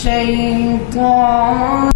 الشيطان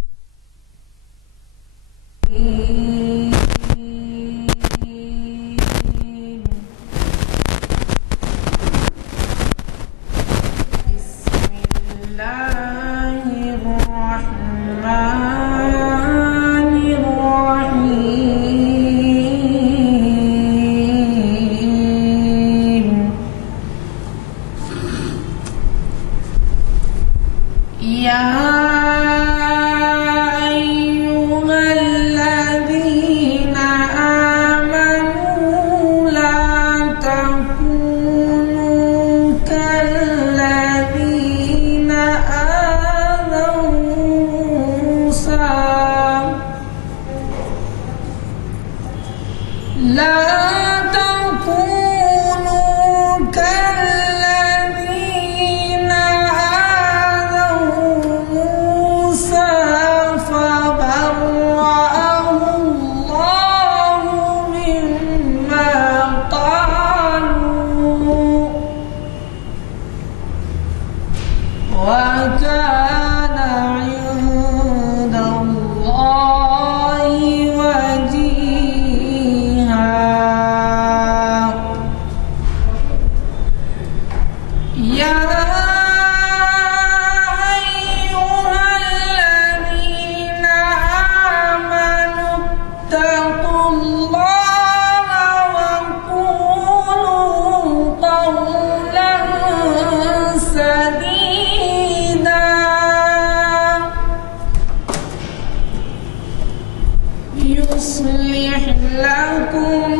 يصلح لكم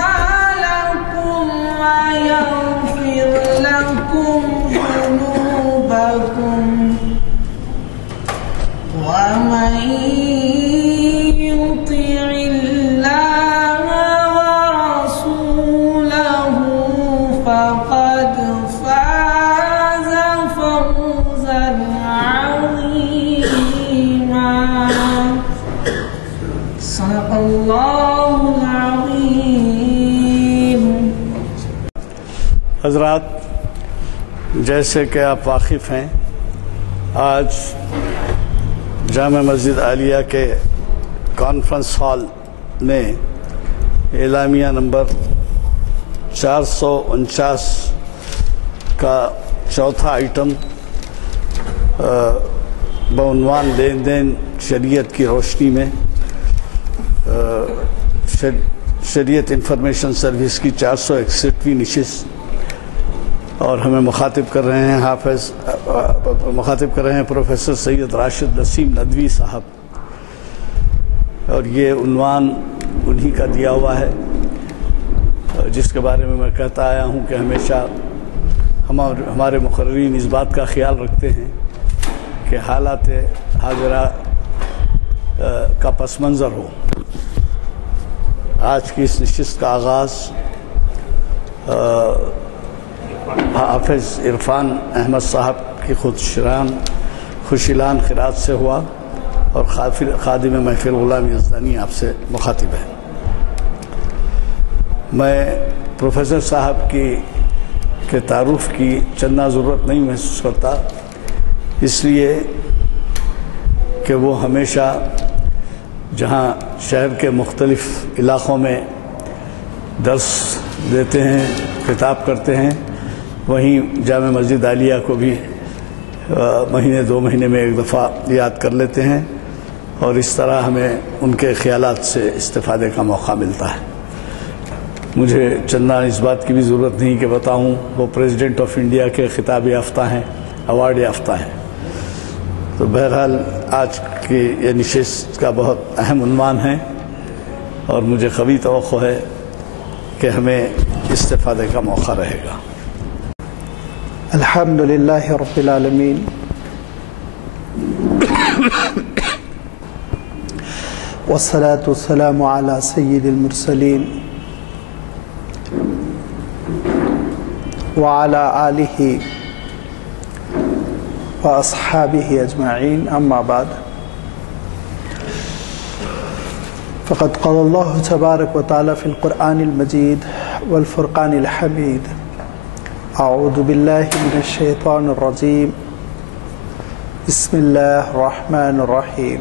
أعمالكم ويغفر لكم ذنوبكم ومن يطع الله ورسوله فقد فاز فوزا عظيما. صدق اللہ العظیم. حضرات، جیسے کہ آپ واقف ہیں، آج جامع مسجد عالیہ کے کانفرنس ہال میں اعلامیہ نمبر 449 کا چوتھا آئٹم بعنوان لین دین شریعت کی روشنی میں شریعت انفارمیشن سروس کی 461ویں نشست، اور ہمیں مخاطب کر رہے ہیں پروفیسر سید راشد نسیم ندوی صاحب، اور یہ عنوان انہی کا دیا ہوا ہے جس کے بارے میں میں کہتا آیا ہوں کہ ہمیشہ ہمارے مقررین اس بات کا خیال رکھتے ہیں کہ حالات حاضرہ کا پس منظر ہو. آج کی اس نشست کا آغاز حافظ عرفان احمد صاحب کی خوشیلان خراج سے ہوا، اور خادم محفل غلام یزدانی آپ سے مخاطب ہے. میں پروفیسر صاحب کے تعارف کی چندہ ضرورت نہیں محسوس کرتا، اس لیے کہ وہ ہمیشہ جہاں شہر کے مختلف علاقوں میں درس دیتے ہیں، خطاب کرتے ہیں، وہیں جامع مسجد عالیہ کو بھی مہینے 2 مہینے میں ایک دفعہ یاد کر لیتے ہیں، اور اس طرح ہمیں ان کے خیالات سے استفادے کا موقع ملتا ہے. مجھے چندہ اس بات کی بھی ضرورت نہیں کہ بتاؤں وہ پریزیڈنٹ آف انڈیا کے خطاب یافتہ ہیں، ایوارڈ یافتہ ہیں. تو بہرحال آج کی یہ نشست کا بہت اہم عنوان ہے، اور مجھے قوی توقع ہے کہ ہمیں استفادے کا موقع رہے گا. الحمدللہ رب العالمین، والصلاة والسلام على سید المرسلین وعلى آلہ وأصحابه أجمعين. أما بعد، فقد قال الله تبارك وتعالى في القرآن المجيد والفرقان الحميد: أعوذ بالله من الشيطان الرجيم، بسم الله الرحمن الرحيم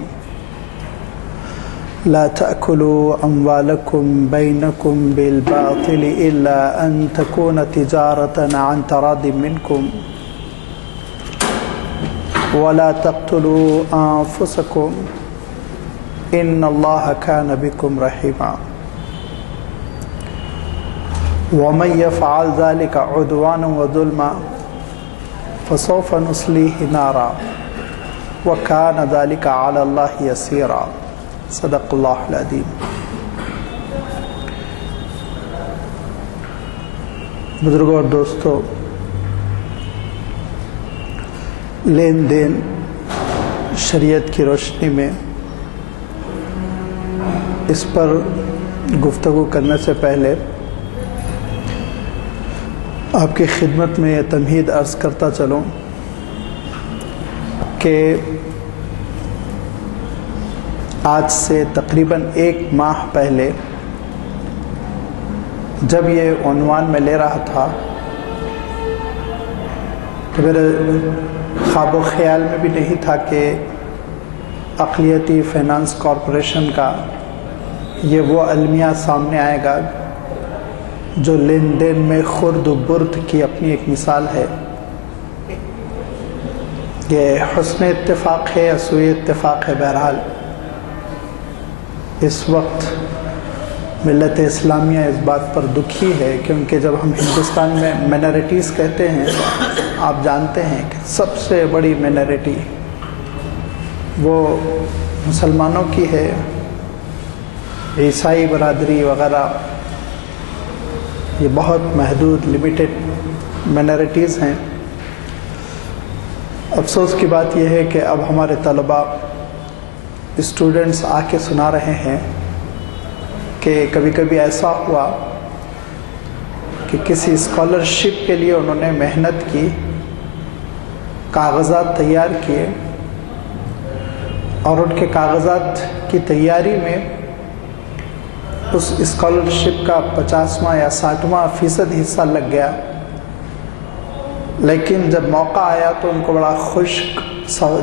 لا تأكلوا أموالكم بينكم بالباطل إلا أن تكون تجارة عن تراض منكم ولا تقتلوا أنفسكم إن الله كان بكم رحيما ومن يفعل ذلك عدوانا وظلما فسوف نصليه نارا وكان ذلك على الله يسيرا صدق اللہ العظیم۔ بزرگوں اور دوستو، لین دین شریعت کی روشنی میں اس پر گفتگو کرنے سے پہلے آپ کی خدمت میں یہ تمہید عرض کرتا چلوں کہ آج سے تقریباً 1 ماہ پہلے جب یہ عنوان میں لے رہا تھا تو میرے خواب و خیال میں بھی نہیں تھا کہ اقلیتی فائنانس کارپوریشن کا یہ وہ المیہ سامنے آئے گا جو لین دین میں خرد و برد کی اپنی ایک مثال ہے۔ یہ حسن اتفاق ہے یا سوء اتفاق ہے، بہرحال اس وقت ملت اسلامیہ اس بات پر دکھی ہے کیونکہ جب ہم ہندوستان میں مائنارٹیز کہتے ہیں، آپ جانتے ہیں کہ سب سے بڑی مائنارٹی وہ مسلمانوں کی ہے، عیسائی برادری وغیرہ یہ بہت محدود لمیٹڈ مائنارٹیز ہیں۔ افسوس کی بات یہ ہے کہ اب ہمارے طلباء اسٹوڈنٹس آ کے سنا رہے ہیں کہ کبھی کبھی ایسا ہوا کہ کسی اسکالرشپ کے لیے انہوں نے محنت کی، کاغذات تیار کیے اور ان کے کاغذات کی تیاری میں اس اسکالرشپ کا 50واں یا 60واں% حصہ لگ گیا، لیکن جب موقع آیا تو ان کو بڑا خشک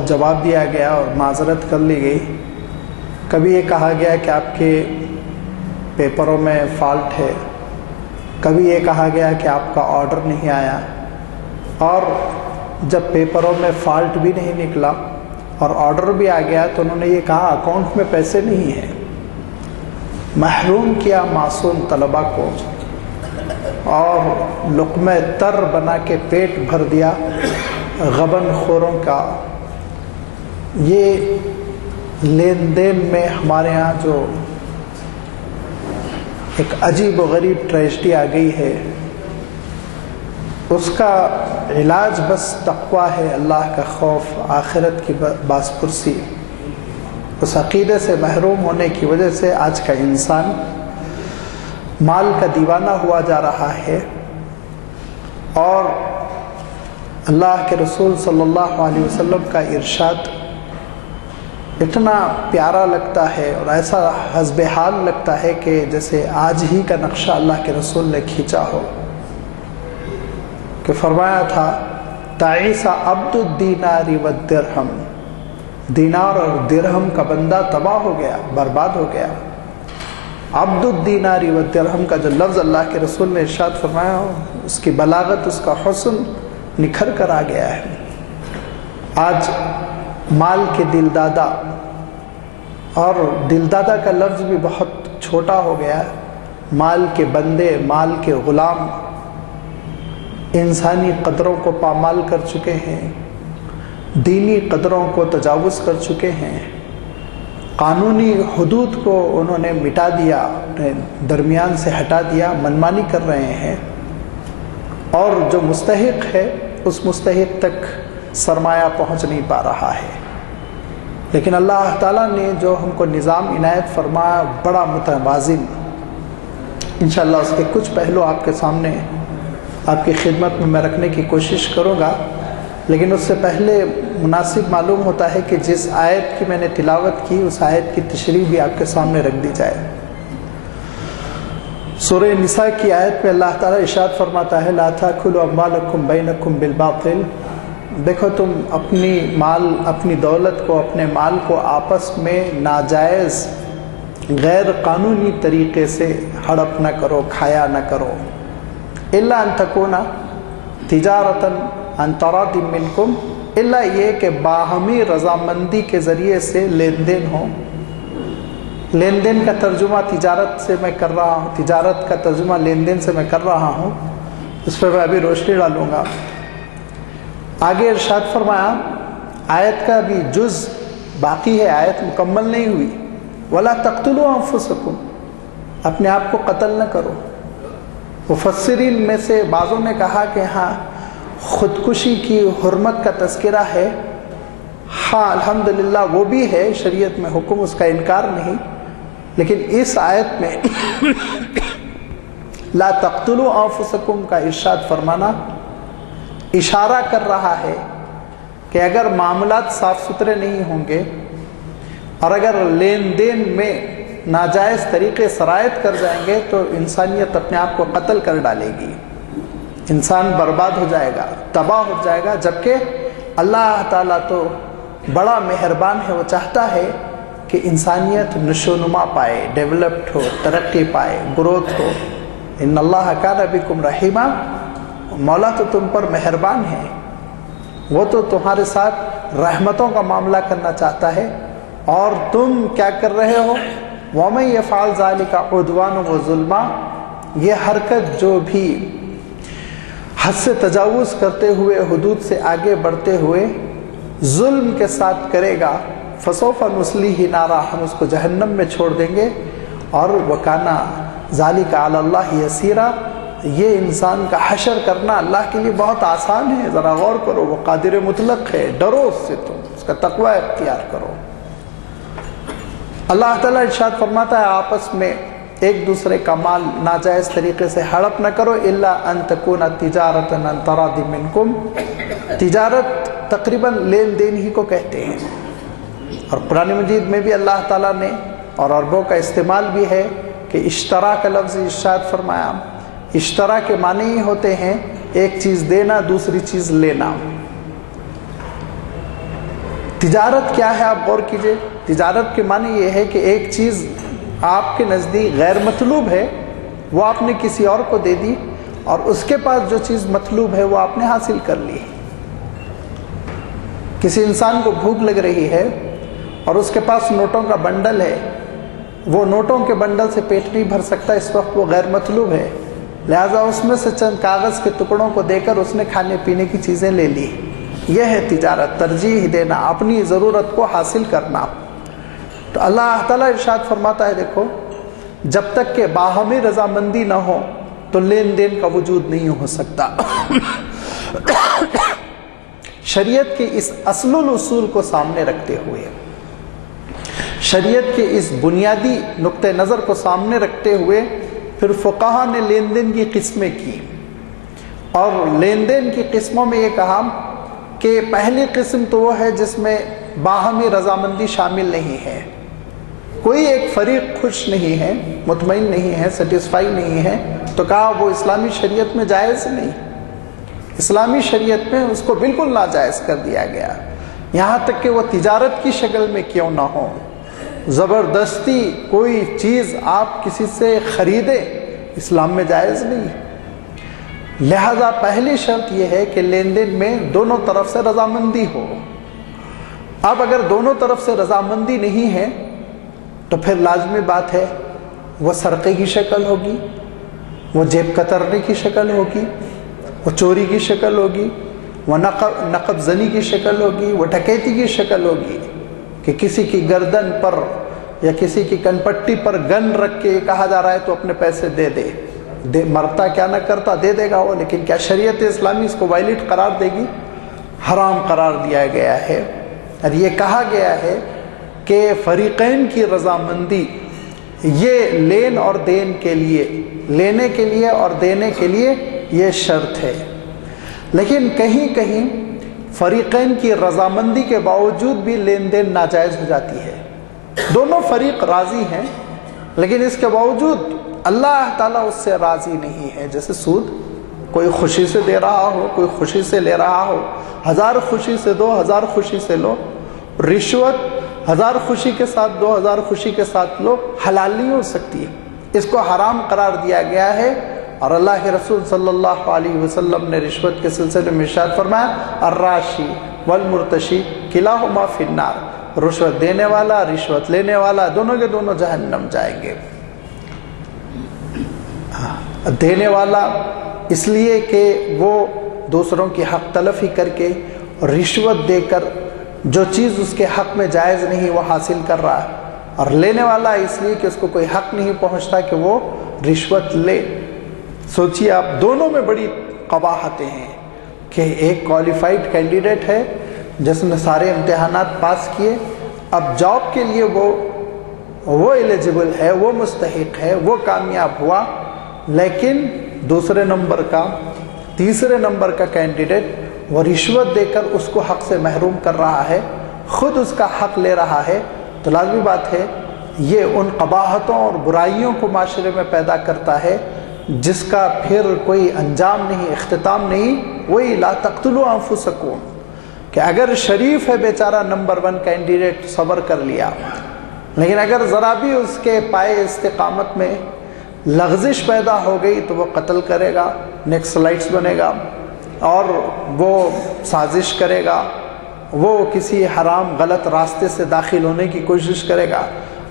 جواب دیا گیا اور معذرت کر لی گئی۔ کبھی یہ کہا گیا کہ آپ کے پیپروں میں فالٹ ہے، کبھی یہ کہا گیا کہ آپ کا آرڈر نہیں آیا، اور جب پیپروں میں فالٹ بھی نہیں نکلا اور آرڈر بھی آ گیا تو انہوں نے یہ کہا اکاؤنٹ میں پیسے نہیں ہیں۔ محروم کیا معصوم طلباء کو اور لقمہ تر بنا کے پیٹ بھر دیا غبن خوروں کا۔ یہ لین دین میں ہمارے ہاں جو ایک عجیب و غریب ٹریجڈی آ گئی ہے، اس کا علاج بس تقوی ہے، اللہ کا خوف، آخرت کی باز پرسی۔ اس عقیدے سے محروم ہونے کی وجہ سے آج کا انسان مال کا دیوانہ ہوا جا رہا ہے، اور اللہ کے رسول صلی اللہ علیہ وسلم کا ارشاد اتنا پیارا لگتا ہے اور ایسا حسب حال لگتا ہے کہ جیسے آج ہی کا نقشہ اللہ کے رسول نے کھینچا ہو، کہ فرمایا تھا تعیس عبد الدینار والدرہم، دینار اور درہم کا بندہ تباہ ہو گیا، برباد ہو گیا۔ عبد الدینار والدرہم کا جو لفظ اللہ کے رسول نے ارشاد فرمایا، اس کی بلاغت، اس کا حسن نکھر کر آ گیا ہے۔ آج مال کے دل دادا، اور دل دادا کا لفظ بھی بہت چھوٹا ہو گیا، مال کے بندے، مال کے غلام انسانی قدروں کو پامال کر چکے ہیں، دینی قدروں کو تجاوز کر چکے ہیں، قانونی حدود کو انہوں نے مٹا دیا، اپنے درمیان سے ہٹا دیا، منمانی کر رہے ہیں، اور جو مستحق ہے اس مستحق تک سرمایہ پہنچ نہیں پا رہا ہے۔ لیکن اللہ تعالیٰ نے جو ہم کو نظام عنایت فرمایا بڑا متوازن، انشاءاللہ اس کے کچھ پہلو آپ کے سامنے آپ کی خدمت میں رکھنے کی کوشش کروں گا، لیکن اس سے پہلے مناسب معلوم ہوتا ہے کہ جس آیت کی میں نے تلاوت کی اس آیت کی تشریح بھی آپ کے سامنے رکھ دی جائے۔ سورہ نساء کی آیت میں اللہ تعالیٰ ارشاد فرماتا ہے لا تاکلوا اموالکم بینکم بالباطل دیکھو تم اپنی دولت کو، اپنے مال کو آپس میں ناجائز غیر قانونی طریقے سے ہڑپ نہ کرو، کھایا نہ کرو. الا ان تکون تجارتا عن تراض منکم، الا یہ کہ باہمی رضامندی کے ذریعے سے لین دین ہو. لین دین کا ترجمہ تجارت سے میں کر رہا ہوں، تجارت کا ترجمہ لین دین سے میں کر رہا ہوں، اس پہ میں ابھی روشنی ڈالوں گا. آگے ارشاد فرمایا، آیت کا بھی جز باقی ہے، آیت مکمل نہیں ہوئی. وَلَا تَقْتُلُوا أَنفُسَكُمْ، اپنے آپ کو قتل نہ کرو. مفسرین میں سے بعضوں نے کہا کہ ہاں خودکشی کی حرمت کا تذکرہ ہے. ہاں الحمدللہ وہ بھی ہے، شریعت میں حکم، اس کا انکار نہیں. لیکن اس آیت میں لا تقتلوا انفسکم کا ارشاد فرمانا اشارہ کر رہا ہے کہ اگر معاملات صاف ستھرے نہیں ہوں گے اور اگر لین دین میں ناجائز طریقے سرایت کر جائیں گے تو انسانیت اپنے آپ کو قتل کر ڈالے گی، انسان برباد ہو جائے گا، تباہ ہو جائے گا. جبکہ اللہ تعالیٰ تو بڑا مہربان ہے، وہ چاہتا ہے کہ انسانیت نشو و نما پائے، ڈیولپڈ ہو، ترقی پائے، گروتھ ہو. ان اللہ کان بکم رحیما، مولا تو تم پر مہربان ہے، وہ تو تمہارے ساتھ رحمتوں کا معاملہ کرنا چاہتا ہے، اور تم کیا کر رہے ہو؟ وَمَن يَفْعَلْ ذَلِكَ عُدْوَانًا وَظُلْمًا، یہ حرکت جو بھی حد سے تجاوز کرتے ہوئے، حدود سے آگے بڑھتے ہوئے ظلم کے ساتھ کرے گا، فَسَوْفَ نُصْلِيهِ نَارًا، ہم اس کو جہنم میں چھوڑ دیں گے. اور وَكَانَ ذَلِكَ عَلَى اللَّهِ يَسِيرًا، یہ انسان کا حشر کرنا اللہ کے لیے بہت آسان ہے. ذرا غور کرو، وہ قادر مطلق ہے، ڈرو اس سے، تم اس کا تقوی اختیار کرو. اللہ تعالیٰ ارشاد فرماتا ہے آپس میں ایک دوسرے کا مال ناجائز طریقے سے ہڑپ نہ کرو. الا ان تکون تجارتا عن تراض منکم، تجارت تقریباً لین دین ہی کو کہتے ہیں. اور قرآن مجید میں بھی اللہ تعالیٰ نے اور عربوں کا استعمال بھی ہے کہ اشترا کا لفظ ارشاد فرمایا. اشترا کے معنی ہی ہوتے ہیں ایک چیز دینا، دوسری چیز لینا. تجارت کیا ہے آپ غور کیجئے. تجارت کے معنی یہ ہے کہ ایک چیز آپ کے نزدیک غیر مطلوب ہے، وہ آپ نے کسی اور کو دے دی، اور اس کے پاس جو چیز مطلوب ہے وہ آپ نے حاصل کر لی. کسی انسان کو بھوک لگ رہی ہے اور اس کے پاس نوٹوں کا بنڈل ہے، وہ نوٹوں کے بنڈل سے پیٹ نہیں بھر سکتا، اس وقت وہ غیر مطلوب ہے، لہذا اس میں سے چند کاغذ کے ٹکڑوں کو دے کر اس نے کھانے پینے کی چیزیں لے لی. یہ ہے تجارت، ترجیح دینا، اپنی ضرورت کو حاصل کرنا. تو اللہ تعالیٰ ارشاد فرماتا ہے دیکھو، جب تک کہ باہمی رضامندی نہ ہو تو لین دین کا وجود نہیں ہو سکتا. شریعت کے اس اصل الاصول کو سامنے رکھتے ہوئے، شریعت کے اس بنیادی نقطہ نظر کو سامنے رکھتے ہوئے پھر فقہا نے لین دین کی قسمیں کی. اور لین دین کی قسموں میں یہ کہا کہ پہلی قسم تو وہ ہے جس میں باہمی رضامندی شامل نہیں ہے، کوئی ایک فریق خوش نہیں ہے، مطمئن نہیں ہے، سیٹسفائی نہیں ہے، تو کہا وہ اسلامی شریعت میں جائز نہیں. اسلامی شریعت میں اس کو بالکل ناجائز کر دیا گیا، یہاں تک کہ وہ تجارت کی شکل میں کیوں نہ ہو. زبردستی کوئی چیز آپ کسی سے خریدے، اسلام میں جائز نہیں. لہذا پہلی شرط یہ ہے کہ لین دین میں دونوں طرف سے رضامندی ہو. اب اگر دونوں طرف سے رضامندی نہیں ہے تو پھر لازمی بات ہے وہ سرقے کی شکل ہوگی، وہ جیب کترنے کی شکل ہوگی، وہ چوری کی شکل ہوگی، وہ نقب زنی کی شکل ہوگی، وہ ڈکیتی کی شکل ہوگی کہ کسی کی گردن پر یا کسی کی کنپٹی پر گن رکھ کے یہ کہا جا رہا ہے تو اپنے پیسے دے دے. مرتا کیا نہ کرتا دے دے گا وہ، لیکن کیا شریعت اسلامی اس کو وائلیٹ قرار دے گی؟ حرام قرار دیا گیا ہے. اور یہ کہا گیا ہے کہ فریقین کی رضامندی یہ لین اور دین کے لیے، لینے کے لیے اور دینے کے لیے یہ شرط ہے. لیکن کہیں کہیں فریقین کی رضامندی کے باوجود بھی لین دین ناجائز ہو جاتی ہے. دونوں فریق راضی ہیں لیکن اس کے باوجود اللہ تعالیٰ اس سے راضی نہیں ہے. جیسے سود، کوئی خوشی سے دے رہا ہو، کوئی خوشی سے لے رہا ہو، 1000 خوشی سے دو، 1000 خوشی سے لو۔ رشوت 1000 خوشی کے ساتھ دو، 1000 خوشی کے ساتھ لو، حلال نہیں ہو سکتی ہے، اس کو حرام قرار دیا گیا ہے۔ اور اللہ کے رسول صلی اللہ علیہ وسلم نے رشوت کے سلسلے میں ارشاد فرمایا، الراشی والمرتشی کلاہما فی النار، رشوت دینے والا، رشوت لینے والا، دونوں کے دونوں جہنم جائیں گے۔ دینے والا اس لیے کہ وہ دوسروں کی حق تلفی کر کے رشوت دے کر جو چیز اس کے حق میں جائز نہیں وہ حاصل کر رہا ہے، اور لینے والا اس لیے کہ اس کو کوئی حق نہیں پہنچتا کہ وہ رشوت لے۔ سوچیے آپ، دونوں میں بڑی قباحتیں ہیں کہ ایک کوالیفائڈ کینڈیڈیٹ ہے جس نے سارے امتحانات پاس کیے، اب جاب کے لیے وہ ایلیجبل ہے، وہ مستحق ہے، وہ کامیاب ہوا، لیکن دوسرے نمبر کا، تیسرے نمبر کا کینڈیڈیٹ وہ رشوت دے کر اس کو حق سے محروم کر رہا ہے، خود اس کا حق لے رہا ہے۔ تو لازمی بات ہے یہ ان قباحتوں اور برائیوں کو معاشرے میں پیدا کرتا ہے جس کا پھر کوئی انجام نہیں، اختتام نہیں۔ وہی لا تقتلوا انفسکم، کہ اگر شریف ہے بیچارہ نمبر 1 کینڈیڈیٹ، صبر کر لیا، لیکن اگر ذرا بھی اس کے پائے استقامت میں لغزش پیدا ہو گئی تو وہ قتل کرے گا، نیکسلائٹس بنے گا، اور وہ سازش کرے گا، وہ کسی حرام غلط راستے سے داخل ہونے کی کوشش کرے گا،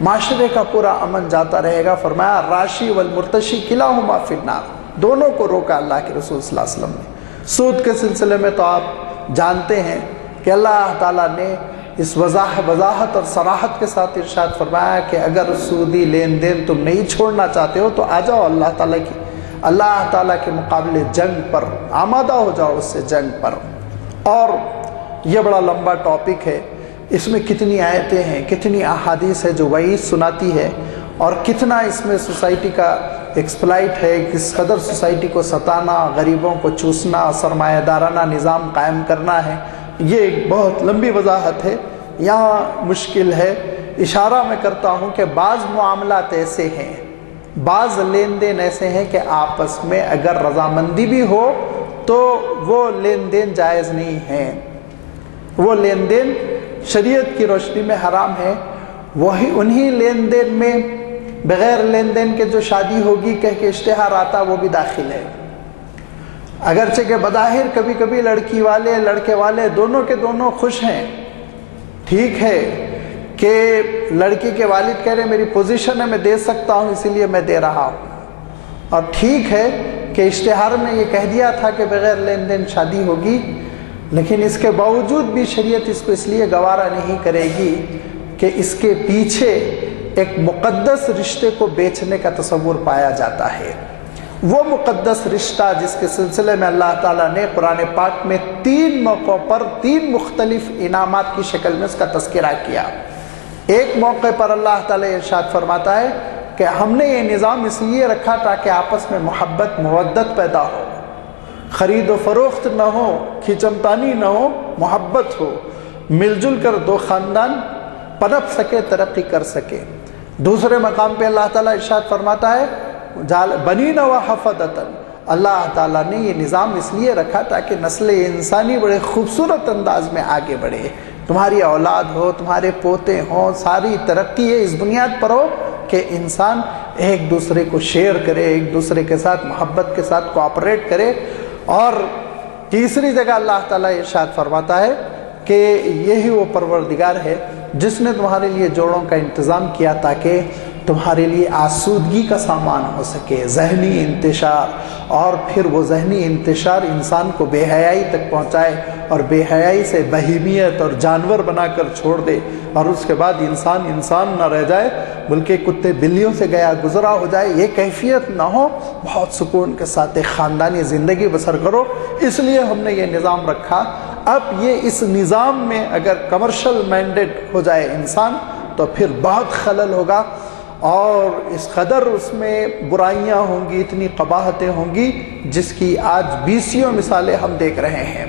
معاشرے کا پورا امن جاتا رہے گا۔ فرمایا راشی والمرتشی کلاہما فی النار، دونوں کو روکا اللہ کے رسول صلی اللہ علیہ وسلم نے۔ سود کے سلسلے میں تو آپ جانتے ہیں کہ اللہ تعالیٰ نے اس وضاحت اور صراحت کے ساتھ ارشاد فرمایا کہ اگر سودی لین دین تم نہیں چھوڑنا چاہتے ہو تو آ جاؤ اللہ تعالیٰ کے مقابلے جنگ پر، آمادہ ہو جاؤ اس سے جنگ پر۔ اور یہ بڑا لمبا ٹاپک ہے، اس میں کتنی آیتیں ہیں، کتنی احادیث ہے جو وعید سناتی ہے، اور کتنا اس میں سوسائٹی کا ایکسپلائٹ ہے، کس قدر سوسائٹی کو ستانا، غریبوں کو چوسنا، سرمایہ دارانہ نظام قائم کرنا ہے۔ یہ ایک بہت لمبی وضاحت ہے، یہاں مشکل ہے۔ اشارہ میں کرتا ہوں کہ بعض معاملات ایسے ہیں، بعض لین دین ایسے ہیں کہ آپس میں اگر رضامندی بھی ہو تو وہ لین دین جائز نہیں ہے، وہ لین دین شریعت کی روشنی میں حرام ہے۔ وہی انہی لین دین میں بغیر لین دین کے جو شادی ہوگی کہہ کے اشتہار آتا وہ بھی داخل ہے، اگرچہ کہ بظاہر کبھی کبھی لڑکی والے لڑکے والے دونوں کے دونوں خوش ہیں۔ ٹھیک ہے کہ لڑکی کے والد کہہ رہے میری پوزیشن ہے، میں دے سکتا ہوں اسی لیے میں دے رہا ہوں، اور ٹھیک ہے کہ اشتہار میں یہ کہہ دیا تھا کہ بغیر لین دین شادی ہوگی، لیکن اس کے باوجود بھی شریعت اس کو اس لیے گوارا نہیں کرے گی کہ اس کے پیچھے ایک مقدس رشتے کو بیچنے کا تصور پایا جاتا ہے۔ وہ مقدس رشتہ جس کے سلسلے میں اللہ تعالیٰ نے قرآن پاک میں 3 موقعوں پر 3 مختلف انعامات کی شکل میں اس کا تذکرہ کیا۔ ایک موقع پر اللہ تعالیٰ ارشاد فرماتا ہے کہ ہم نے یہ نظام اس لیے رکھا تاکہ آپس میں محبت مودت پیدا ہو، خرید و فروخت نہ ہو، کھیچمتانی نہ ہو، محبت ہو، مل جل کر 2 خاندان پنپ سکے، ترقی کر سکے۔ دوسرے مقام پہ اللہ تعالیٰ ارشاد فرماتا ہے بنین و حفدتن، اللہ تعالیٰ نے یہ نظام اس لیے رکھا تاکہ نسل انسانی بڑے خوبصورت انداز میں آگے بڑھے، تمہاری اولاد ہو، تمہارے پوتے ہوں، ساری ترقی ہے اس بنیاد پر ہو کہ انسان ایک دوسرے کو شیئر کرے، ایک دوسرے کے ساتھ محبت کے ساتھ کوآپریٹ کرے۔ اور تیسری جگہ اللہ تعالیٰ ارشاد فرماتا ہے کہ یہی وہ پروردگار ہے جس نے تمہارے لیے جوڑوں کا انتظام کیا تاکہ تمہارے لیے آسودگی کا سامان ہو سکے، ذہنی انتشار، اور پھر وہ ذہنی انتشار انسان کو بے حیائی تک پہنچائے اور بے حیائی سے بہیمیت اور جانور بنا کر چھوڑ دے، اور اس کے بعد انسان نہ رہ جائے بلکہ کتے بلیوں سے گیا گزرا ہو جائے۔ یہ کیفیت نہ ہو، بہت سکون کے ساتھ ایک خاندانی زندگی بسر کرو، اس لیے ہم نے یہ نظام رکھا۔ اب یہ اس نظام میں اگر کمرشل مائنڈڈ ہو جائے انسان تو پھر بہت خلل ہوگا، اور اس قدر اس میں برائیاں ہوں گی، اتنی قباحتیں ہوں گی جس کی آج 20 مثالیں ہم دیکھ رہے ہیں،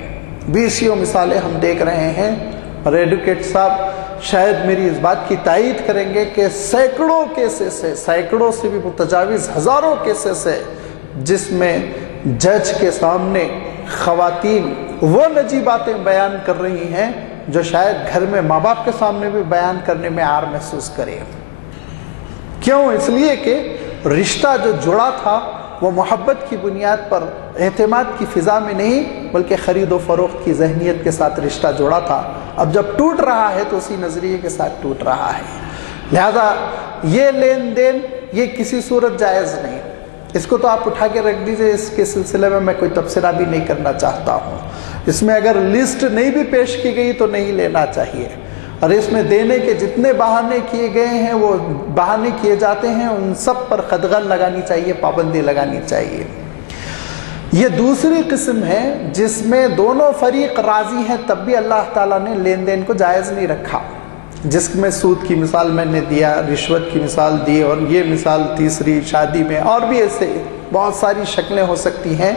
20 مثالیں ہم دیکھ رہے ہیں۔ اور ایڈوکیٹ صاحب شاید میری اس بات کی تائید کریں گے کہ سینکڑوں کیسز ہے، سینکڑوں سے بھی متجاوز ہزاروں کیسز ہے جس میں جج کے سامنے خواتین وہ نجی باتیں بیان کر رہی ہیں جو شاید گھر میں ماں باپ کے سامنے بھی بیان کرنے میں عار محسوس کرے. کیوں؟ اس لیے کہ رشتہ جو جڑا تھا وہ محبت کی بنیاد پر، اعتماد کی فضا میں نہیں بلکہ خرید و فروخت کی ذہنیت کے ساتھ رشتہ جڑا تھا. اب جب ٹوٹ رہا ہے تو اسی نظریے کے ساتھ ٹوٹ رہا ہے. لہذا یہ لین دین یہ کسی صورت جائز نہیں. اس کو تو آپ اٹھا کے رکھ دیجئے، اس کے سلسلے میں کوئی تبصرہ بھی نہیں کرنا چاہتا ہوں. اس میں اگر لسٹ نہیں بھی پیش کی گئی تو نہیں لینا چاہیے، اور اس میں دینے کے جتنے بہانے کیے گئے ہیں وہ بہانے کیے جاتے ہیں، ان سب پر قدغن لگانی چاہیے، پابندی لگانی چاہیے. یہ دوسری قسم ہے جس میں دونوں فریق راضی ہیں تب بھی اللہ تعالیٰ نے لین دین کو جائز نہیں رکھا، جس میں سود کی مثال میں نے دیا، رشوت کی مثال دی، اور یہ مثال تیسری شادی میں، اور بھی ایسے بہت ساری شکلیں ہو سکتی ہیں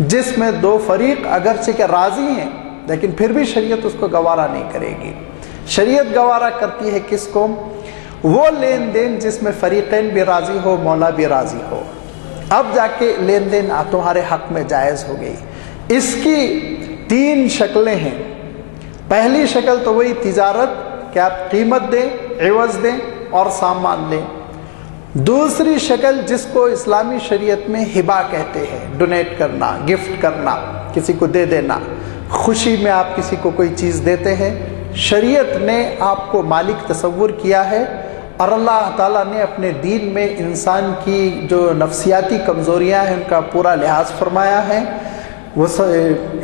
جس میں دو فریق اگرچہ کہ راضی ہیں لیکن پھر بھی شریعت اس کو گوارا نہیں کرے گی. شریعت گوارا کرتی ہے کس کو؟ وہ لین دین جس میں فریقین بھی راضی ہو، مولا بھی راضی ہو. اب جا کے لین دین تمہارے حق میں جائز ہو گئی. اس کی 3 شکلیں ہیں. پہلی شکل تو وہی تجارت کہ آپ قیمت دیں، عوض دیں اور سامان لیں. دوسری شکل جس کو اسلامی شریعت میں ہبہ کہتے ہیں، ڈونیٹ کرنا، گفٹ کرنا، کسی کو دے دینا. خوشی میں آپ کسی کو کوئی چیز دیتے ہیں. شریعت نے آپ کو مالک تصور کیا ہے، اور اللہ تعالیٰ نے اپنے دین میں انسان کی جو نفسیاتی کمزوریاں ہیں ان کا پورا لحاظ فرمایا ہے. وہ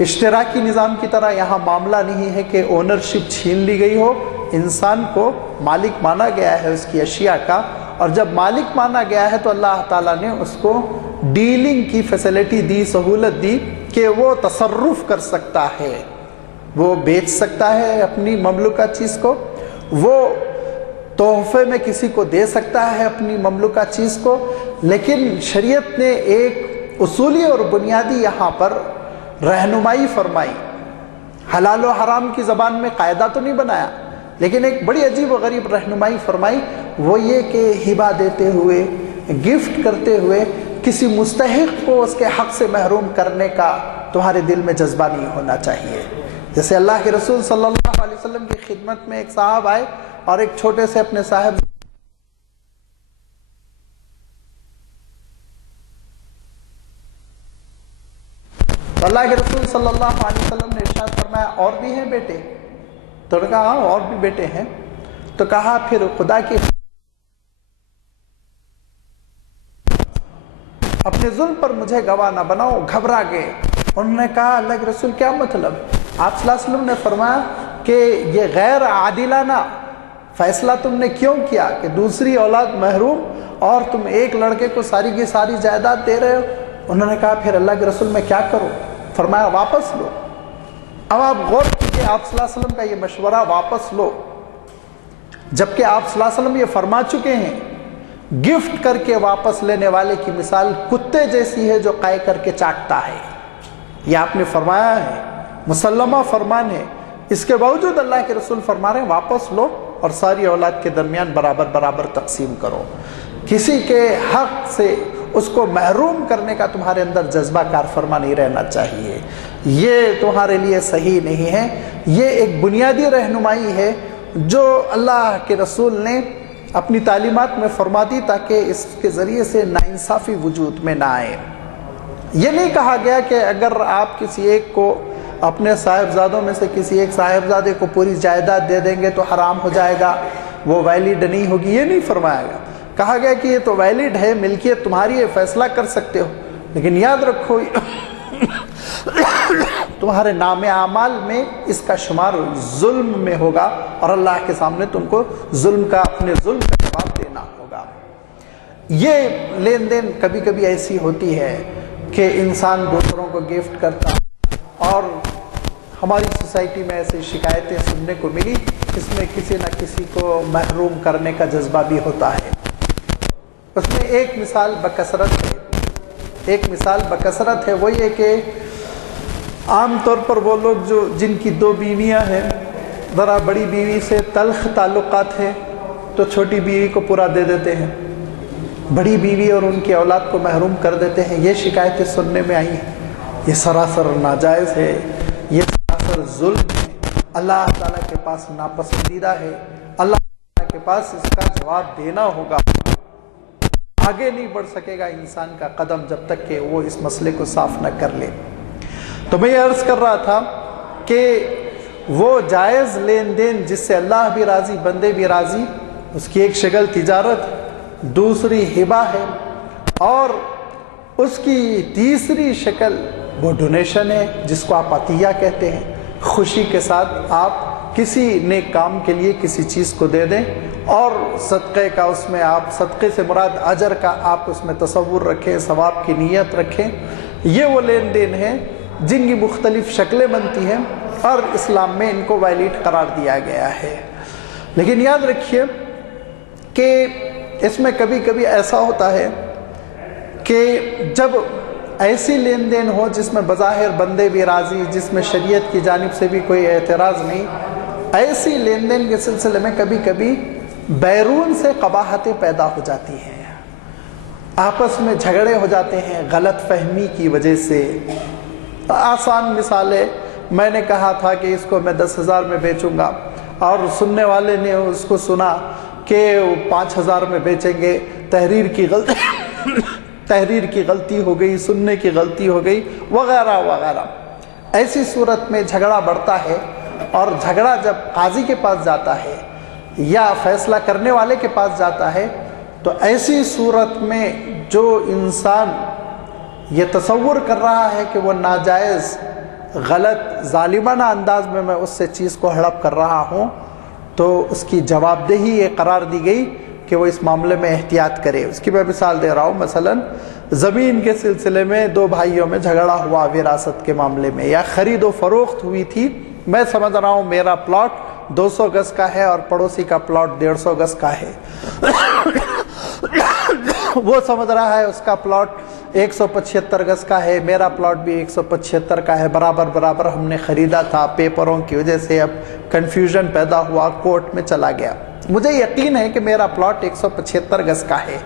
اشتراکی نظام کی طرح یہاں معاملہ نہیں ہے کہ اونرشپ چھین لی گئی ہو. انسان کو مالک مانا گیا ہے اس کی اشیاء کا، اور جب مالک مانا گیا ہے تو اللہ تعالیٰ نے اس کو ڈیلنگ کی فیسلٹی دی، سہولت دی کہ وہ تصرف کر سکتا ہے، وہ بیچ سکتا ہے اپنی مملوکہ چیز کو، وہ تحفے میں کسی کو دے سکتا ہے اپنی مملوکہ چیز کو. لیکن شریعت نے ایک اصولی اور بنیادی یہاں پر رہنمائی فرمائی. حلال و حرام کی زبان میں قاعدہ تو نہیں بنایا، لیکن ایک بڑی عجیب و غریب رہنمائی فرمائی. وہ یہ کہ ہبہ دیتے ہوئے، گفٹ کرتے ہوئے کسی مستحق کو اس کے حق سے محروم کرنے کا تمہارے دل میں جذبہ نہیں ہونا چاہیے. جیسے اللہ کے رسول صلی اللہ علیہ وسلم کی خدمت میں ایک صاحب آئے اور ایک چھوٹے سے اپنے صاحب اللہ کے رسول صلی اللہ علیہ وسلم نے ارشاد فرمایا اور بھی ہیں بیٹے؟ تو انہوں نے کہا ہاں اور بھی بیٹے ہیں. تو کہا پھر خدا کی اپنے ظلم پر مجھے گواہ نہ بناؤ. گھبرا گئے. انہوں نے کہا اللہ کے رسول کیا مطلب؟ آپ صلی اللہ علیہ وسلم نے فرمایا کہ یہ غیر عادلانہ فیصلہ تم نے کیوں کیا کہ دوسری اولاد محروم اور تم ایک لڑکے کو ساری کی ساری جائیداد دے رہے ہو. انہوں نے کہا پھر اللہ کے رسول میں کیا کروں؟ فرمایا واپس لو. اب آپ غور کیجیے، آپ صلی اللہ علیہ وسلم کا یہ مشورہ واپس لو، جبکہ آپ صلی اللہ علیہ وسلم یہ فرما چکے ہیں گفٹ کر کے واپس لینے والے کی مثال کتے جیسی ہے جو قے کر کے چاٹتا ہے. یہ آپ نے فرمایا ہے، مسلمہ فرمان ہے. اس کے باوجود اللہ کے رسول فرما رہے ہیں واپس لو اور ساری اولاد کے درمیان برابر برابر تقسیم کرو. کسی کے حق سے اس کو محروم کرنے کا تمہارے اندر جذبہ کار فرما نہیں رہنا چاہیے. یہ تمہارے لیے صحیح نہیں ہے. یہ ایک بنیادی رہنمائی ہے جو اللہ کے رسول نے اپنی تعلیمات میں فرما دی تاکہ اس کے ذریعے سے ناانصافی وجود میں نہ آئے. یہ نہیں کہا گیا کہ اگر آپ کسی ایک کو اپنے صاحبزادوں میں سے کسی ایک صاحبزادے کو پوری جائیداد دے دیں گے تو حرام ہو جائے گا، وہ ویلڈ نہیں ہوگی. یہ نہیں فرمایا گیا. کہا گیا کہ یہ تو ویلڈ ہے، ملکیت تمہاری ہے، فیصلہ کر سکتے ہو، لیکن یاد رکھو تمہارے نام اعمال میں اس کا شمار ظلم میں ہوگا اور اللہ کے سامنے تم کو ظلم کا اپنے ظلم کا جواب دینا ہوگا. یہ لین دین کبھی کبھی ایسی ہوتی ہے کہ انسان دوسروں کو گفٹ کرتا، اور ہماری سوسائٹی میں ایسی شکایتیں سننے کو ملی، اس میں کسی نہ کسی کو محروم کرنے کا جذبہ بھی ہوتا ہے. اس میں ایک مثال بکثرت ہے، وہ یہ کہ عام طور پر وہ لوگ جن کی 2 بیویاں ہیں، ذرا بڑی بیوی سے تلخ تعلقات ہیں تو چھوٹی بیوی کو پورا دے دیتے ہیں، بڑی بیوی اور ان کی اولاد کو محروم کر دیتے ہیں، یہ شکایتیں سننے میں آئی ہیں۔ یہ سراسر ناجائز ہے، یہ سراسر ظلم ہے، اللہ تعالیٰ کے پاس ناپسندیدہ ہے، اللہ تعالیٰ کے پاس اس کا جواب دینا ہوگا۔ آگے نہیں بڑھ سکے گا انسان کا قدم جب تک کہ وہ اس مسئلے کو صاف نہ کر لے۔ تو میں یہ عرض کر رہا تھا کہ وہ جائز لین دین جس سے اللہ بھی راضی بندے بھی راضی، اس کی ایک شکل تجارت، دوسری ہبہ ہے، اور اس کی تیسری شکل وہ ڈونیشن ہے جس کو آپ عطیہ کہتے ہیں۔ خوشی کے ساتھ آپ کسی نیک کام کے لیے کسی چیز کو دے دیں، اور صدقے کا اس میں آپ صدقے سے مراد اجر کا آپ اس میں تصور رکھیں، ثواب کی نیت رکھیں۔ یہ وہ لین دین ہیں جن کی مختلف شکلیں بنتی ہیں اور اسلام میں ان کو ویلڈ قرار دیا گیا ہے۔ لیکن یاد رکھیے کہ اس میں کبھی کبھی ایسا ہوتا ہے کہ جب ایسی لین دین ہو جس میں بظاہر بندے بھی راضی، جس میں شریعت کی جانب سے بھی کوئی اعتراض نہیں، ایسی لین دین کے سلسلے میں کبھی کبھی بیرون سے قباحتیں پیدا ہو جاتی ہیں، آپس میں جھگڑے ہو جاتے ہیں غلط فہمی کی وجہ سے۔ آسان مثال ہے، میں نے کہا تھا کہ اس کو میں 10,000 میں بیچوں گا، اور سننے والے نے اس کو سنا کہ 5,000 میں بیچیں گے، تحریر کی غلطی ہو گئی، سننے کی غلطی ہو گئی، وغیرہ وغیرہ۔ ایسی صورت میں جھگڑا بڑھتا ہے، اور جھگڑا جب قاضی کے پاس جاتا ہے یا فیصلہ کرنے والے کے پاس جاتا ہے، تو ایسی صورت میں جو انسان یہ تصور کر رہا ہے کہ وہ ناجائز غلط ظالمانہ انداز میں اس سے چیز کو ہڑپ کر رہا ہوں، تو اس کی جواب دہی یہ قرار دی گئی کہ وہ اس معاملے میں احتیاط کرے۔ اس کی میں مثال دے رہا ہوں، مثلا زمین کے سلسلے میں دو بھائیوں میں جھگڑا ہوا وراثت کے معاملے میں، یا خرید و فروخت ہوئی تھی۔ میں سمجھ رہا ہوں میرا پلاٹ 200 گز کا ہے اور پڑوسی کا پلاٹ 150 گز کا ہے، وہ سمجھ رہا ہے اس کا پلاٹ 175 گز کا ہے، میرا پلاٹ بھی 175 کا ہے، برابر برابر ہم نے خریدا تھا، پیپروں کی وجہ سے اب کنفیوژن پیدا ہوا، کورٹ میں چلا گیا۔ مجھے یقین ہے کہ میرا پلاٹ 175 گز کا ہے،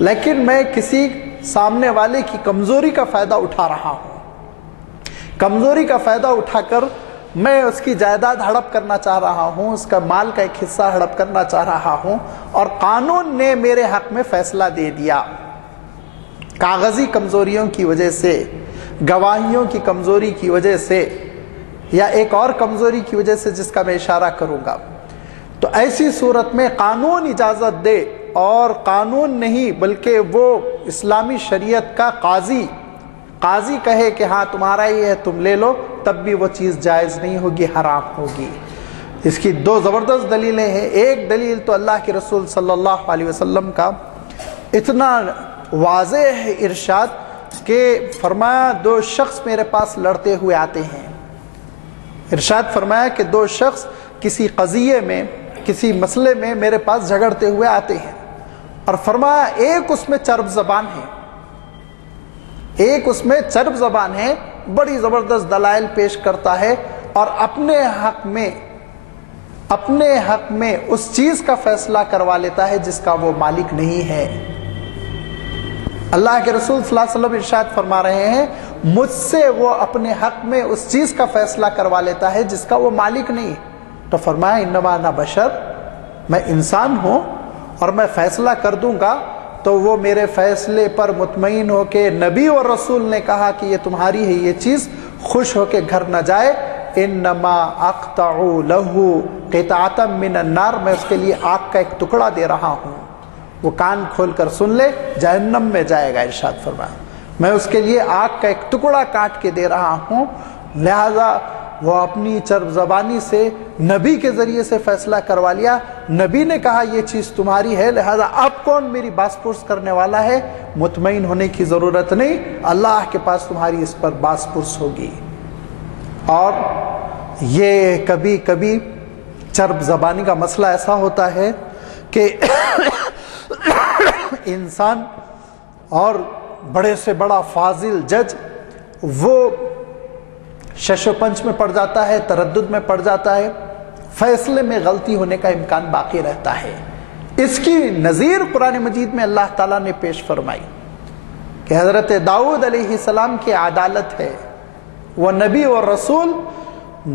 لیکن میں کسی سامنے والے کی کمزوری کا فائدہ اٹھا رہا ہوں، کمزوری کا فائدہ اٹھا کر میں اس کی جائیداد ہڑپ کرنا چاہ رہا ہوں، اس کا مال کا ایک حصہ ہڑپ کرنا چاہ رہا ہوں، اور قانون نے میرے حق میں فیصلہ دے دیا۔ کاغذی کمزوریوں کی وجہ سے، گواہیوں کی کمزوری کی وجہ سے، یا ایک اور کمزوری کی وجہ سے جس کا میں اشارہ کروں گا، تو ایسی صورت میں قانون اجازت دے، اور قانون نہیں بلکہ وہ اسلامی شریعت کا قاضی کہے کہ ہاں تمہارا ہی ہے تم لے لو، تب بھی وہ چیز جائز نہیں ہوگی، حرام ہوگی۔ اس کی دو زبردست دلیلیں ہیں۔ ایک دلیل تو اللہ کے رسول صلی اللہ علیہ وسلم کا اتنا واضح ہے ارشاد کہ فرمایا 2 شخص میرے پاس لڑتے ہوئے آتے ہیں، ارشاد فرمایا کہ 2 شخص کسی قضیے میں، کسی مسئلے میں میرے پاس جھگڑتے ہوئے آتے ہیں، اور فرمایا ایک اس میں چرب زبان ہے، ایک اس میں چرب زبان ہے، بڑی زبردست دلائل پیش کرتا ہے، اور اپنے حق میں اس چیز کا فیصلہ کروا لیتا ہے جس کا وہ مالک نہیں ہے۔ اللہ کے رسول صلی اللہ علیہ وسلم ارشاد فرما رہے ہیں مجھ سے وہ اپنے حق میں اس چیز کا فیصلہ کروا لیتا ہے جس کا وہ مالک نہیں۔ تو فرمایا انما انا بشر، میں انسان ہوں اور میں فیصلہ کر دوں گا تو وہ میرے فیصلے پر مطمئن ہو کے، نبی اور رسول نے کہا کہ یہ تمہاری ہے یہ چیز، خوش ہو کے گھر نہ جائے۔ انما اقطع له قطعة من النار، میں اس کے لیے آگ کا ایک ٹکڑا دے رہا ہوں، وہ کان کھول کر سن لے، جہنم میں جائے گا، ارشاد فرمایا میں اس کے لیے آگ کا ایک ٹکڑا کاٹ کے دے رہا ہوں۔ لہذا وہ اپنی چرب زبانی سے نبی کے ذریعے سے فیصلہ کروا لیا، نبی نے کہا یہ چیز تمہاری ہے، لہذا اب کون میری باس پرس کرنے والا ہے؟ مطمئن ہونے کی ضرورت نہیں، اللہ کے پاس تمہاری اس پر باس پرس ہوگی۔ اور یہ کبھی کبھی چرب زبانی کا مسئلہ ایسا ہوتا ہے کہ انسان اور بڑے سے بڑا فاضل جج وہ شش و پنچ میں پڑ جاتا ہے، تردد میں پڑ جاتا ہے، فیصلے میں غلطی ہونے کا امکان باقی رہتا ہے۔ اس کی نظیر قرآن مجید میں اللہ تعالیٰ نے پیش فرمائی کہ حضرت داؤد علیہ السلام کی عدالت ہے، وہ نبی اور رسول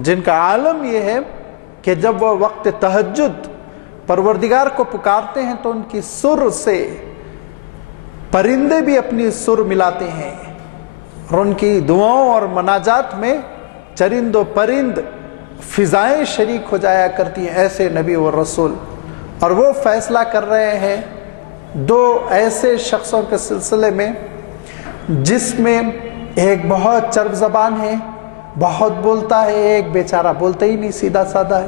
جن کا عالم یہ ہے کہ جب وہ وقت تہجد پروردگار کو پکارتے ہیں تو ان کی سر سے پرندے بھی اپنی سر ملاتے ہیں، اور ان کی دعاؤں اور مناجات میں چرند و پرند فضائیں شریک ہو جایا کرتی ہیں، ایسے نبی اور رسول۔ اور وہ فیصلہ کر رہے ہیں دو ایسے شخصوں کے سلسلے میں جس میں ایک بہت چرب زبان ہے، بہت بولتا ہے، ایک بیچارہ بولتا ہی نہیں، سیدھا سادہ ہے۔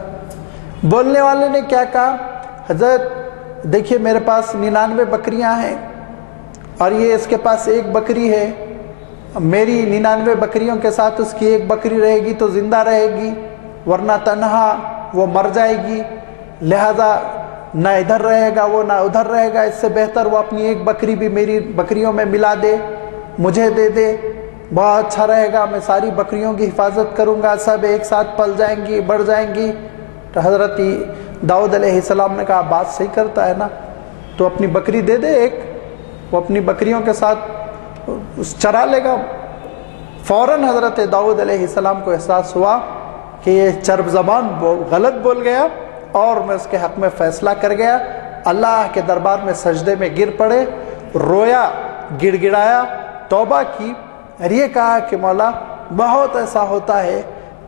بولنے والے نے کیا کہا، حضرت دیکھیے میرے پاس 99 بکریاں ہیں اور یہ اس کے پاس ایک بکری ہے، میری 99 بکریوں کے ساتھ اس کی ایک بکری رہے گی تو زندہ رہے گی، ورنہ تنہا وہ مر جائے گی، لہذا نہ ادھر رہے گا وہ نہ ادھر رہے گا، اس سے بہتر وہ اپنی ایک بکری بھی میری بکریوں میں ملا دے، مجھے دے دے، بہت اچھا رہے گا، میں ساری بکریوں کی حفاظت کروں گا، سب ایک ساتھ پل جائیں گی، بڑھ جائیں گی۔ تو حضرت داؤد علیہ السلام نے کہا بات صحیح کرتا ہے نا، تو اپنی بکری دے دے ایک، وہ اپنی بکریوں کے ساتھ چرا لے گا۔ فوراً حضرت داؤد علیہ السلام کو احساس ہوا کہ یہ چرب زبان غلط بول گیا اور میں اس کے حق میں فیصلہ کر گیا۔ اللہ کے دربار میں سجدے میں گر پڑے، رویا، گڑ گڑایا، توبہ کی، اور یہ کہا کہ مولا بہت ایسا ہوتا ہے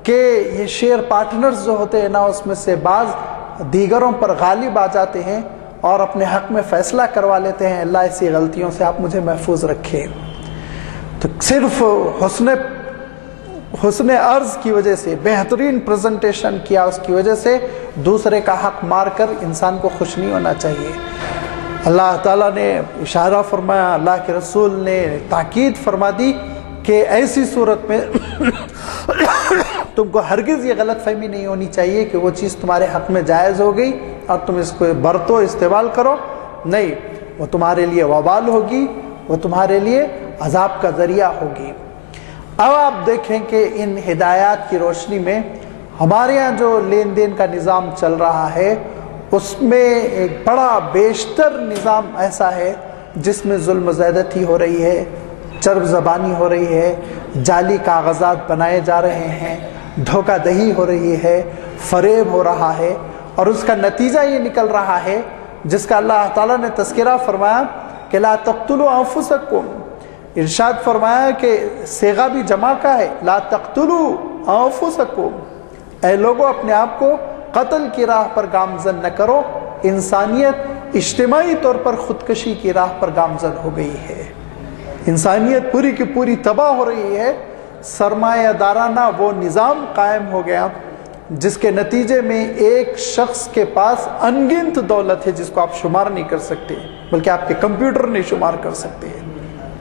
کہ یہ شیئر پارٹنرز جو ہوتے ہیں نا، اس میں سے بعض دیگروں پر غالب آ جاتے ہیں اور اپنے حق میں فیصلہ کروا لیتے ہیں، اللہ ایسی غلطیوں سے آپ مجھے محفوظ رکھے۔ تو صرف حسن عرض کی وجہ سے، بہترین پریزنٹیشن کیا اس کی وجہ سے دوسرے کا حق مار کر انسان کو خوش نہیں ہونا چاہیے۔ اللہ تعالیٰ نے اشارہ فرمایا، اللہ کے رسول نے تاکید فرما دی کہ ایسی صورت میں تم کو ہرگز یہ غلط فہمی نہیں ہونی چاہیے کہ وہ چیز تمہارے حق میں جائز ہو گئی اور تم اس کو برتو، استعمال کرو، نہیں، وہ تمہارے لیے وبال ہوگی، وہ تمہارے لیے عذاب کا ذریعہ ہوگی۔ اب آپ دیکھیں کہ ان ہدایات کی روشنی میں ہمارے ہاں جو لین دین کا نظام چل رہا ہے اس میں ایک بڑا بیشتر نظام ایسا ہے جس میں ظلم و زیادتی ہو رہی ہے، چرب زبانی ہو رہی ہے، جعلی کاغذات بنائے جا رہے ہیں، دھوکہ دہی ہو رہی ہے، فریب ہو رہا ہے، اور اس کا نتیجہ یہ نکل رہا ہے جس کا اللہ تعالیٰ نے تذکرہ فرمایا کہ لا تقتلوا انفسکم، ارشاد فرمایا کہ صیغہ بھی جمع کا ہے، لا تقتلوا انفسکم، اے لوگوں اپنے آپ کو قتل کی راہ پر گامزن نہ کرو۔ انسانیت اجتماعی طور پر خودکشی کی راہ پر گامزن ہو گئی ہے، انسانیت پوری کی پوری تباہ ہو رہی ہے، سرمایہ دارانہ وہ نظام قائم ہو گیا جس کے نتیجے میں ایک شخص کے پاس انگنت دولت ہے جس کو آپ شمار نہیں کر سکتے، بلکہ آپ کے کمپیوٹر نہیں شمار کر سکتے۔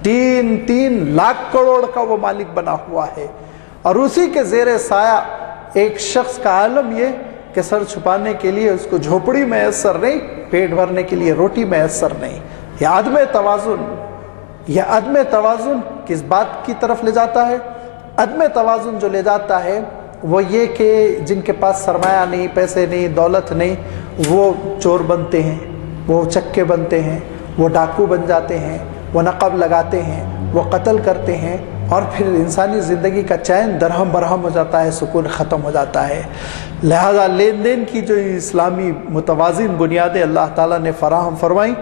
3 لاکھ کروڑ کا وہ مالک بنا ہوا ہے، اور اسی کے زیر سایہ ایک شخص کا عالم یہ کہ سر چھپانے کے لیے اس کو جھوپڑی میسر نہیں، پیٹ بھرنے کے لیے روٹی میسر نہیں۔ یہ عدم توازن کس بات کی طرف لے جاتا ہے؟ عدم توازن جو لے جاتا ہے وہ یہ کہ جن کے پاس سرمایہ نہیں، پیسے نہیں، دولت نہیں، وہ چور بنتے ہیں، وہ چکے بنتے ہیں، وہ ڈاکو بن جاتے ہیں، وہ نقب لگاتے ہیں، وہ قتل کرتے ہیں، اور پھر انسانی زندگی کا چین درہم برہم ہو جاتا ہے، سکون ختم ہو جاتا ہے۔ لہذا لین دین کی جو اسلامی متوازن بنیادیں اللہ تعالیٰ نے فراہم فرمائیں،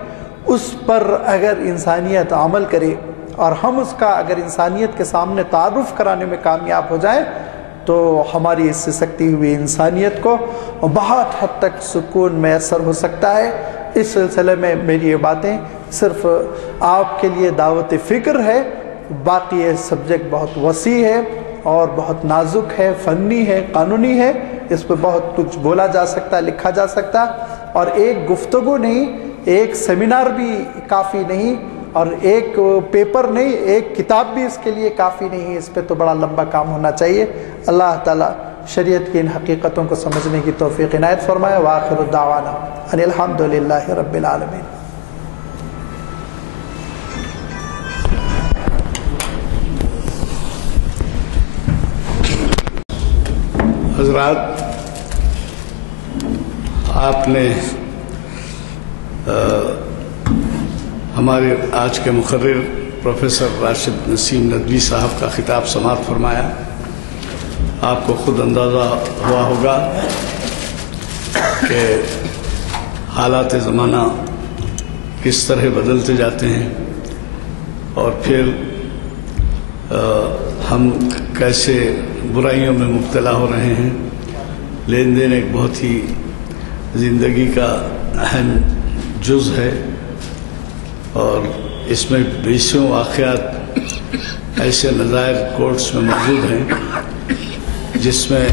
اس پر اگر انسانیت عمل کرے اور ہم اس کا اگر انسانیت کے سامنے تعارف کرانے میں کامیاب ہو جائیں تو ہماری اس سے سکتی ہوئی انسانیت کو بہت حد تک سکون میسر ہو سکتا ہے۔ اس سلسلے میں میری یہ باتیں صرف آپ کے لیے دعوت فکر ہے، باقی یہ سبجیکٹ بہت وسیع ہے اور بہت نازک ہے، فنی ہے، قانونی ہے، اس پہ بہت کچھ بولا جا سکتا، لکھا جا سکتا، اور ایک گفتگو نہیں، ایک سیمینار بھی کافی نہیں، اور ایک پیپر نہیں، ایک کتاب بھی اس کے لیے کافی نہیں، اس پہ تو بڑا لمبا کام ہونا چاہیے۔ اللہ تعالیٰ شریعت کی ان حقیقتوں کو سمجھنے کی توفیق عنایت فرمائے۔ وآخر الدعوانا ان الحمد للہ رب العالمین۔ حضرات، آپ نے ہمارے آج کے مقرر پروفیسر راشد نسیم ندوی صاحب کا خطاب سماعت فرمایا. آپ کو خود اندازہ ہوا ہوگا کہ حالات زمانہ کس طرح بدلتے جاتے ہیں اور پھر ہم کیسے برائیوں میں مبتلا ہو رہے ہیں. لین دین ایک بہت ہی زندگی کا اہم جز ہے اور اس میں بیسوں واقعات ایسے نظائر کورٹس میں موجود ہیں جس میں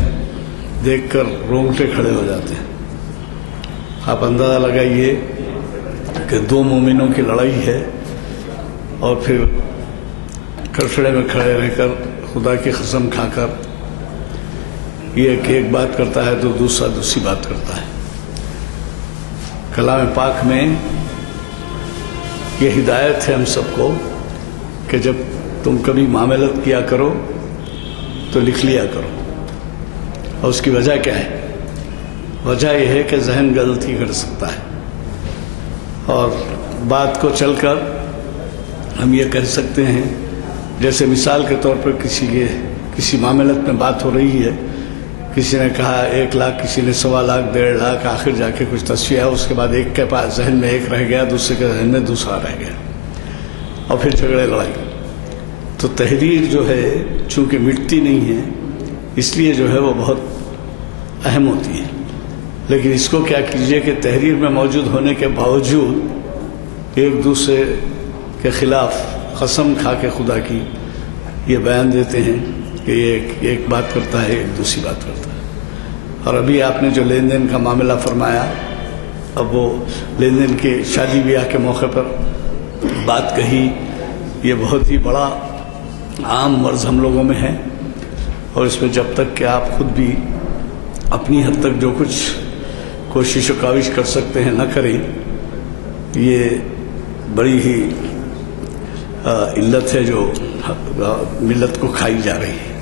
دیکھ کر رونگٹے کھڑے ہو جاتے ہیں. آپ اندازہ لگائیے کہ دو مومنوں کی لڑائی ہے اور پھر کھڑے میں کھڑے رہ کر خدا کی قسم کھا کر یہ ایک بات کرتا ہے تو دوسرا دوسری بات کرتا ہے. کلام پاک میں یہ ہدایت ہے ہم سب کو کہ جب تم کبھی معاملت کیا کرو تو لکھ لیا کرو. اور اس کی وجہ کیا ہے؟ وجہ یہ ہے کہ ذہن غلطی کر سکتا ہے اور بات کو چل کر ہم یہ کہہ سکتے ہیں. جیسے مثال کے طور پر کسی معاملت میں بات ہو رہی ہے، کسی نے کہا 1 لاکھ، کسی نے 1.25 لاکھ، 1.5 لاکھ، آخر جا کے کچھ تصفیہ ہے، اس کے بعد ایک کے پاس ذہن میں ایک رہ گیا، دوسرے کے ذہن میں دوسرا رہ گیا اور پھر جھگڑے لڑائی. تو تحریر جو ہے چونکہ مٹتی نہیں ہے اس لیے جو ہے وہ بہت اہم ہوتی ہے. لیکن اس کو کیا کیجئے کہ تحریر میں موجود ہونے کے باوجود ایک دوسرے کے خلاف قسم کھا کے خدا کی یہ بیان دیتے ہیں کہ یہ ایک بات کرتا ہے، ایک دوسری بات کرتا ہے. اور ابھی آپ نے جو لین دین کا معاملہ فرمایا، اب وہ لین دین کے شادی بیاہ کے موقع پر بات کہی، یہ بہت ہی بڑا عام مرض ہم لوگوں میں ہے اور اس میں جب تک کہ آپ خود بھی اپنی حد تک جو کچھ کوشش و کاوش کر سکتے ہیں نہ کریں، یہ بڑی ہی علت ہے جو ملت کو کھائی جا رہی ہے.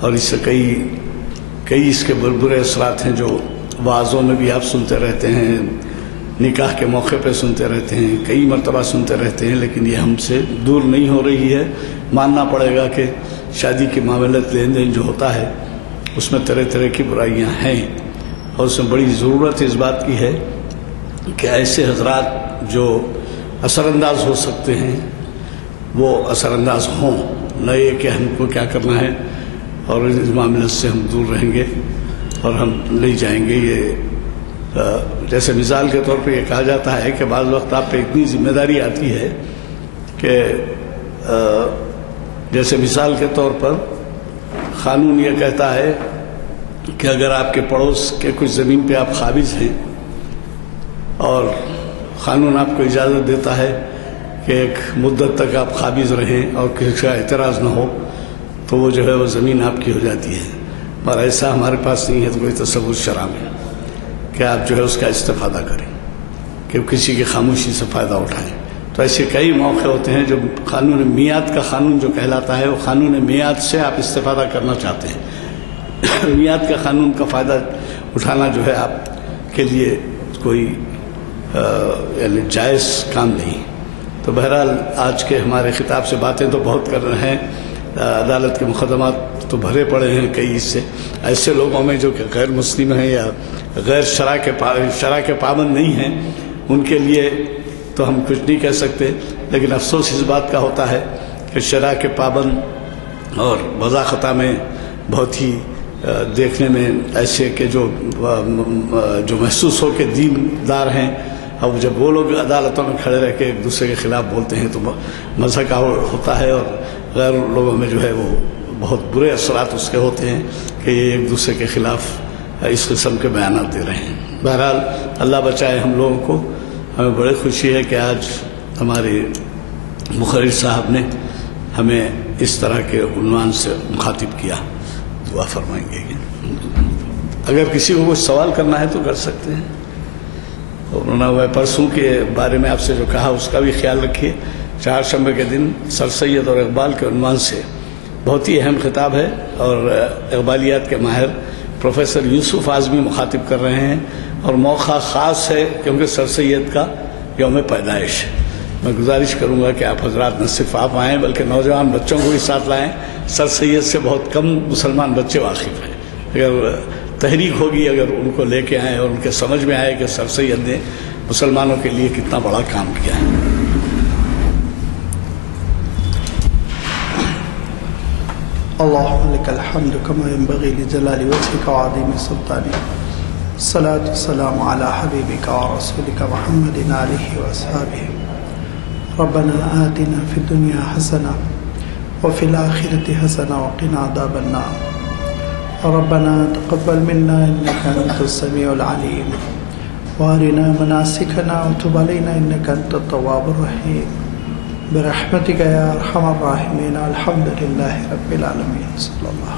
اور اس سے کئی اس کے برے اثرات ہیں جو وعظوں میں بھی آپ سنتے رہتے ہیں، نکاح کے موقع پہ سنتے رہتے ہیں، کئی مرتبہ سنتے رہتے ہیں، لیکن یہ ہم سے دور نہیں ہو رہی ہے. ماننا پڑے گا کہ شادی کے معاملات لین دین جو ہوتا ہے اس میں طرح طرح کی برائیاں ہیں اور اس میں بڑی ضرورت اس بات کی ہے کہ ایسے حضرات جو اثر انداز ہو سکتے ہیں وہ اثر انداز ہوں، نہ یہ کہ ہم کو کیا کرنا ہے اور اس معاملے سے ہم دور رہیں گے اور ہم نہیں جائیں گے. یہ جیسے مثال کے طور پہ یہ کہا جاتا ہے کہ بعض وقت آپ پہ اتنی ذمہ داری آتی ہے کہ جیسے مثال کے طور پر قانون یہ کہتا ہے کہ اگر آپ کے پڑوس کے کچھ زمین پہ آپ قابض ہیں اور قانون آپ کو اجازت دیتا ہے کہ ایک مدت تک آپ قابض رہیں اور کسی کا اعتراض نہ ہو تو وہ جو ہے وہ زمین آپ کی ہو جاتی ہے. پر ایسا ہمارے پاس نہیں ہے تو کوئی تصور شرع میں کہ آپ جو ہے اس کا استفادہ کریں کہ کسی کی خاموشی سے فائدہ اٹھائیں. تو ایسے کئی موقع ہوتے ہیں جو قانون میعاد کا قانون جو کہلاتا ہے وہ قانون میعاد سے آپ استفادہ کرنا چاہتے ہیں. میعاد کا قانون کا فائدہ اٹھانا جو ہے آپ کے لیے کوئی یعنی جائز کام نہیں. تو بہرحال آج کے ہمارے خطاب سے باتیں تو بہت کر رہے ہیں. عدالت کے مقدمات تو بھرے پڑے ہیں کئی اس سے ایسے لوگوں میں جو کہ غیر مسلم ہیں یا غیر شرع کے پابند نہیں ہیں، ان کے لیے تو ہم کچھ نہیں کہہ سکتے. لیکن افسوس اس بات کا ہوتا ہے کہ شرع کے پابند اور بذاخطہ میں بہت ہی دیکھنے میں ایسے کہ جو محسوس ہو کہ دین دار ہیں، اب جب وہ لوگ عدالتوں میں کھڑے رہ کے ایک دوسرے کے خلاف بولتے ہیں تو مذہق ہوتا ہے اور غیر لوگوں میں جو ہے وہ بہت برے اثرات اس کے ہوتے ہیں کہ یہ ایک دوسرے کے خلاف اس قسم کے بیانات دے رہے ہیں. بہرحال اللہ بچائے ہم لوگوں کو. ہمیں بڑی خوشی ہے کہ آج ہمارے مقرر صاحب نے ہمیں اس طرح کے عنوان سے مخاطب کیا. دعا فرمائیں گے. اگر کسی کو کچھ سوال کرنا ہے تو کر سکتے ہیں. انہوں نے پرسوں کے بارے میں آپ سے جو کہا اس کا بھی خیال رکھیے. 4 شنبے کے دن سر سید اور اقبال کے عنوان سے بہت ہی اہم خطاب ہے اور اقبالیات کے ماہر پروفیسر یوسف اعظمی مخاطب کر رہے ہیں، اور موقع خاص ہے کیونکہ سر سید کا یوم پیدائش ہے۔ میں گزارش کروں گا کہ آپ حضرات نہ صرف آپ آئیں بلکہ نوجوان بچوں کو بھی ساتھ لائیں۔ سر سید سے بہت کم مسلمان بچے واقف ہیں، اگر تحریک ہوگی، اگر ان کو لے کے آئیں اور ان کے سمجھ میں آئے کہ سر سید نے مسلمانوں کے لیے کتنا بڑا کام کیا ہے۔ اللهم لك الحمد كما ينبغي لجلال وجهك وعظيم سلطانك، الصلاة والسلام على حبيبك ورسولك محمد آله وأصحابه۔ ربنا آتنا في الدنيا حسنة وفي الآخرة حسنة وقنا عذاب النار۔ ربنا تقبل منا إنك أنت السميع العليم وأرنا مناسكنا وتب علينا إنك أنت التواب الرحيم برحمتك يا أرحم الراحمين۔ الحمد لله رب العالمين۔ صلی اللہ